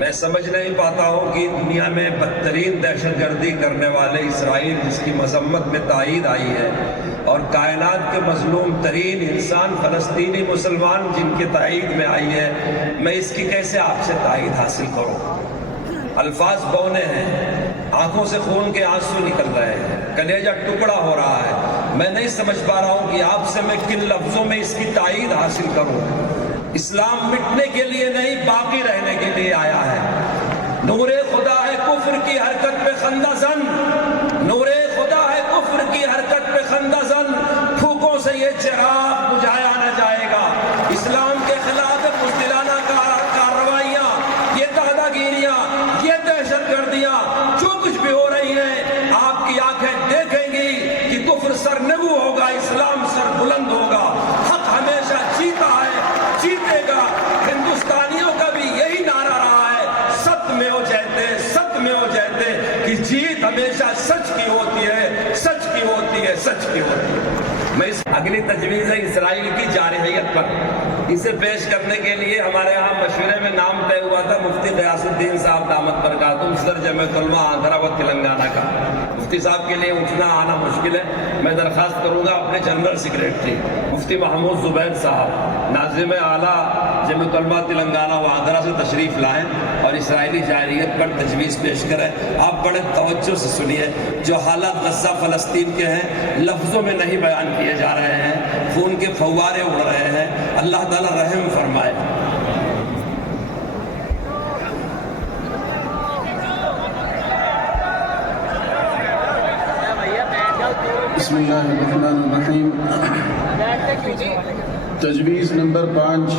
میں سمجھ نہیں پاتا ہوں کہ دنیا میں بدترین دہشت گردی کرنے والے اسرائیل، جس کی مذمت میں تائید آئی ہے، اور کائنات کے مظلوم ترین انسان فلسطینی مسلمان جن کی تائید میں آئی ہے، میں اس کی کیسے آپ سے تائید حاصل کروں؟ الفاظ بونے ہیں، آنکھوں سے خون کے آنسو نکل رہے ہیں، کلیجہ ٹکڑا ہو رہا ہے۔ میں نہیں سمجھ پا رہا ہوں کہ آپ سے میں کن لفظوں میں اس کی تائید حاصل کروں۔ اسلام مٹنے کے لیے نہیں، باقی رہنے کے لیے آیا ہے۔ نور خدا ہے کفر کی حرکت پہ خندہ زن، نور خدا ہے کفر کی حرکت پہ خندہ زن، پھوکوں سے یہ چراغ بجھایا نہ جائے گا۔ اسلام کے خلاف بزدلانہ کارروائیاں، یہ دہدہ گیریاں، یہ دہشت گردیاں، جو کچھ بھی ہو رہی ہیں، آپ کی آنکھیں دیکھیں گی کہ کفر سرنگو ہوگا، اسلام سر بلند ہوگا۔ حق ہمیشہ جیتا ہے، جیتے گا۔ ہندوستانیوں کا بھی یہی نعرہ رہا ہے، ستمیو جیتے، ستمیو جیتے، کہ جیت ہمیشہ سچ کی ہوتی ہے، سچ کی ہوتی ہے، سچ کی ہوتی ہے۔ میں اس اگلی تجویز ہے اسرائیل کی جارحیت پر، اسے پیش کرنے کے لیے ہمارے یہاں مشورے میں نام طے ہوا تھا مفتی غیاث الدین صاحب دامت برکاتہم صدر جمعیت علماء آندھرا و تلنگانہ کا۔ مفتی صاحب کے لیے اٹھنا آنا مشکل ہے، میں درخواست کروں گا اپنے جنرل سیکریٹری مفتی محمود زبیر صاحب ناظم اعلیٰ جمعیت علماء تلنگانہ و آندھرا سے تشریف لائیں اور اسرائیلی جارحیت پر تجویز پیش کریں۔ آپ بڑے توجہ سے سنیے، جو حالات غزہ فلسطین کے ہیں لفظوں میں نہیں بیان کیے جا رہے ہیں، خون کے فوارے اڑ رہے ہیں۔ اللہ تعالیٰ رحم فرمائے۔ بسم اللہ الرحمن الرحیم۔ تجویز نمبر 5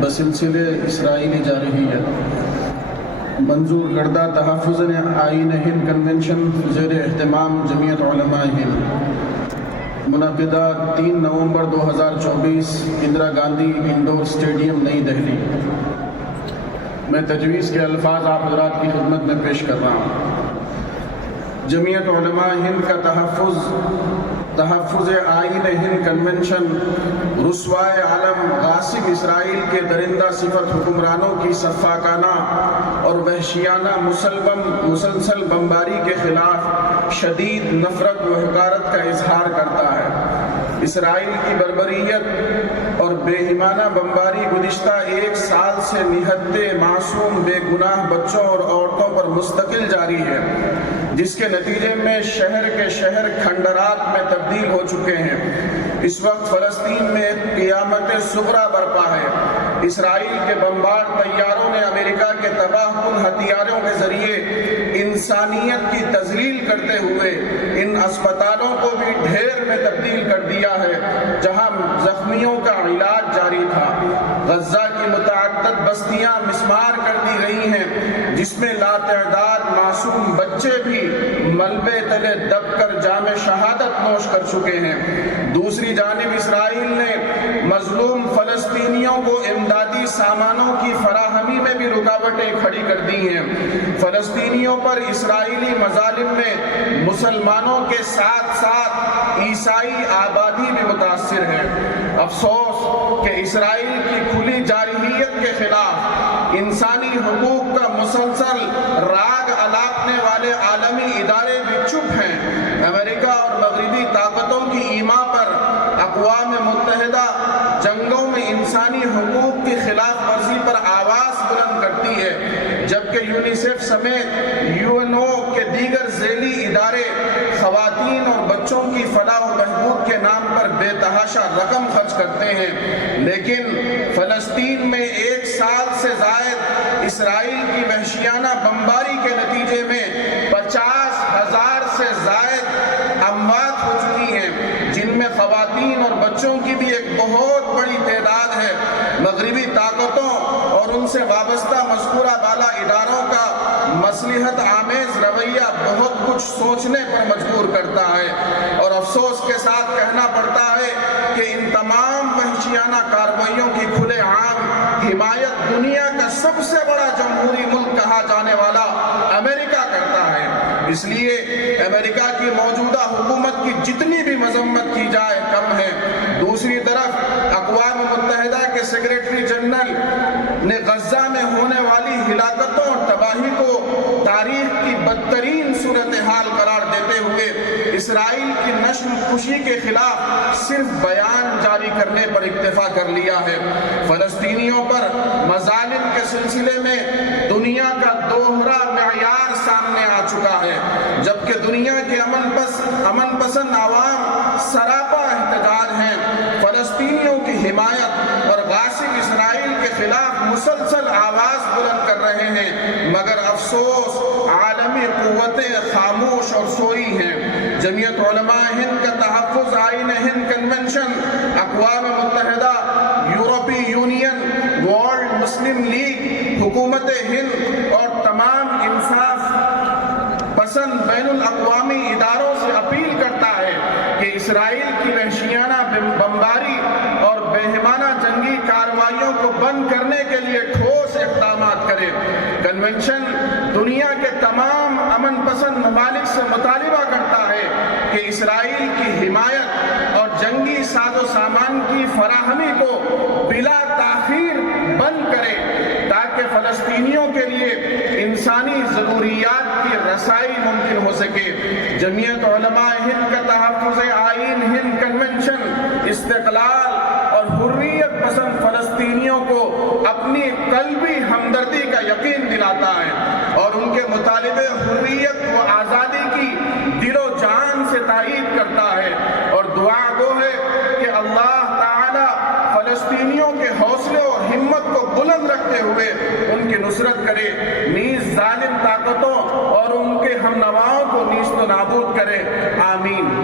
بسلسلِ اسرائیلی جارحیت منظور کردہ تحفظ آئین ہند کنونشن زیر اہتمام جمعیت علماء ہند، منعقدہ 3 نومبر 2024 اندرا گاندھی انڈور اسٹیڈیم نئی دہلی۔ میں تجویز کے الفاظ آپ حضرات کی خدمت میں پیش کر رہا ہوں۔ جمعیت علماء ہند کا تحفظ آئین ہند کنونشن رسوائے عالم غاصب اسرائیل کے درندہ صفت حکمرانوں کی سفاکانہ اور وحشیانہ مسلسل بمباری کے خلاف شدید نفرت و حقارت کا اظہار کرتا ہے۔ اسرائیل کی بربریت اور بے ایمانہ بمباری گزشتہ 1 سال سے نہتے معصوم بے گناہ بچوں اور عورتوں پر مستقل جاری ہے، جس کے نتیجے میں شہر کے شہر کھنڈرات میں تبدیل ہو چکے ہیں۔ اس وقت فلسطین میں ایک قیامت صغریٰ برپا ہے۔ اسرائیل کے بمبار طیاروں نے امریکہ کے تباہ کن ہتھیاروں کے ذریعے انسانیت کی تذلیل کرتے ہوئے ان اسپتالوں کو بھی ڈھیر میں تبدیل کر دیا ہے جہاں زخمیوں کا علاج جاری تھا۔ غزہ کی متعدد بستیاں مسمار کر دی گئی ہیں، جس میں لاتعداد معصوم بچے بھی ملبے تلے دب کر جام شہادت نوش کر چکے ہیں۔ دوسری جانب اسرائیل نے مظلوم فلسطینیوں کو امدادی سامانوں کی فراہمی میں بھی رکاوٹیں کھڑی کر دی ہیں۔ فلسطینیوں پر اسرائیلی مظالم میں مسلمانوں کے ساتھ ساتھ عیسائی آبادی بھی متاثر ہے۔ افسوس کہ اسرائیل کی کھلی جارحیت کے خلاف انسانی حقوق کا مسلسل راگ الاپنے والے عالمی ادارے بھی چپ ہیں۔ امریکہ اور مغربی طاقتوں کی ایما پر اقوام متحدہ جنگوں میں انسانی حقوق کی خلاف ورزی پر آواز بلند کرتی ہے، جبکہ یونیسیف سمیت UNO کے دیگر ذیلی ادارے خواتین اور بچوں کی فلاح و بہبود کے نام پر بے تحاشا رقم خرچ کرتے ہیں، لیکن فلسطین میں 1 سال سے زائد اسرائیل کی وحشیانہ بمباری کے نتیجے میں 50,000 سے زائد اموات ہو چکی ہیں، جن میں خواتین اور بچوں کی بھی ایک بہت بڑی تعداد ہے۔ مغربی طاقتوں اور ان سے وابستہ مذکورہ بالا اداروں کا مصلحت آمیز رویہ بہت کچھ سوچنے پر مجبور کرتا ہے، اور افسوس کے ساتھ کہنا پڑتا ہے کہ ان تمام وحشیانہ کارروائیوں کی کھلے عام حمایت دنیا کا سب سے بڑا جمہوری ملک کہا جانے والا امریکہ کرتا ہے۔ اس لیے امریکہ کی موجودہ حکومت کی جتنی بھی مذمت کی جائے کم ہے۔ دوسری طرف اقوام متحدہ کے سیکریٹری جنرل نے غزہ میں ہونے والی ہلاکتوں اسرائیل کی نسل کشی کے خلاف صرف بیان جاری کرنے پر اکتفا کر لیا ہے۔ فلسطینیوں پر مظالم کے سلسلے میں دنیا کا دوہرا معیار سامنے آ چکا ہے، جبکہ دنیا کے امن پسند عوام سراپا احتجاج ہیں، فلسطینیوں کی حمایت اور غاصب اسرائیل کے خلاف مسلسل آواز بلند کر رہے ہیں، مگر افسوس عالمی قوتیں خاموش اور سوئی ہیں۔ جمعیت علماء ہند کا تحفظ آئین ہند کنونشن، اقوام متحدہ، یورپی یونین، ورلڈ مسلم لیگ، حکومت ہند اور تمام انصاف پسند بین الاقوامی اداروں سے اپیل کرتا ہے کہ اسرائیل کی وحشیانہ بمباری اور بےہمانہ جنگی کارروائیوں کو بند کرنے کے لیے ٹھوس اقدامات کرے۔ کنونشن دنیا کے تمام امن پسند ممالک سے مطالبہ کرتا ہے کہ اسرائیل کی حمایت اور جنگی ساز و سامان کی فراہمی کو بلا تاخیر بند کرے تاکہ فلسطینیوں کے لیے انسانی ضروریات کی رسائی ممکن ہو سکے۔ جمعیت علماء ہند کا تحفظ آئین ہند کنونشن استقلال اور حریت پسند فلسطینیوں کو اپنی قلبی ہمدردی کا یقین دلاتا ہے اور ان کے مطالبے حریت و آزادی کی دل و جان سے تائید کرتا ہے، اور دعا گو ہے کہ اللہ تعالی فلسطینیوں کے حوصلے اور ہمت کو بلند رکھتے ہوئے ان کی نصرت کرے، نیز ظالم طاقتوں اور ان کے ہم نواؤں کو نیست و نابود کرے۔ آمین۔